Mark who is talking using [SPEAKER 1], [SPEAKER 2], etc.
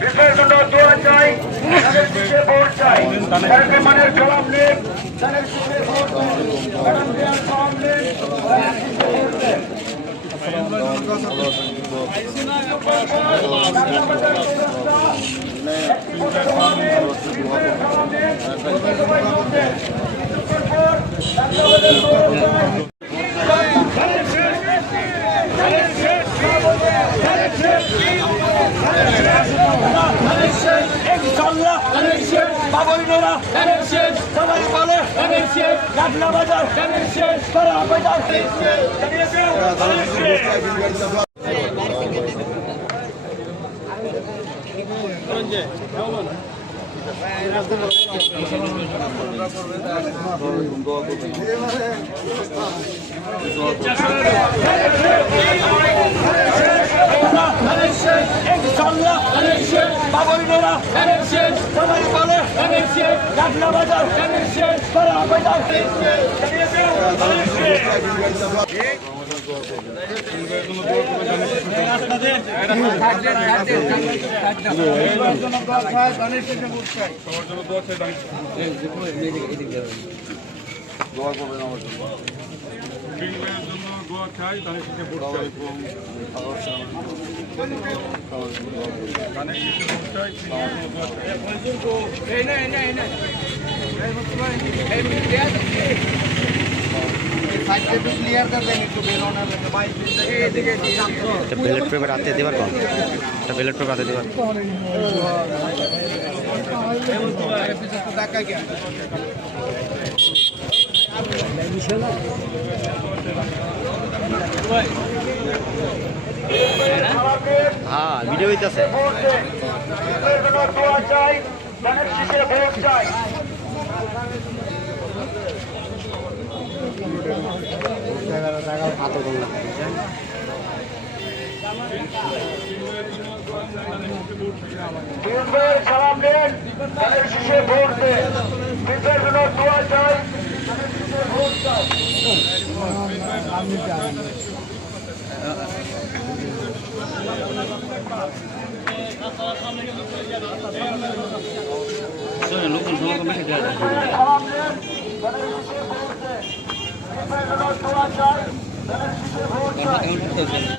[SPEAKER 1] দেশের জন্য দোয়া চাই তাদের শীষে ভোট চাই তাদের বিমানের জবাব নেই তাদের শীষে ভোট দেন ম্যাডাম দেওয়ার জবাব İnşallah baboylera Sabahı balı Yatına bazar Para bazar Önce yolun Dua kurun. Dua kurun.
[SPEAKER 2] দোয়া করবেন আমার জন্য
[SPEAKER 3] দোয়া চাই ধানের শীষে ভোট চাই ধানের শীষে ভোট চাই বিনিময়ের জন্য দোয়া চাই
[SPEAKER 4] একটা ব্যালট পেপার হাতে দেবার কম একটা ব্যালট পেপার হাতে দেবার হ্যাঁ ভিডিও হইতেছে।
[SPEAKER 1] ভোট দেন তাদের শীষে ভোট দেন জন্য দোয়া চাই ভোট চাই سنة لوكل سنة كمان كده بدل الشيء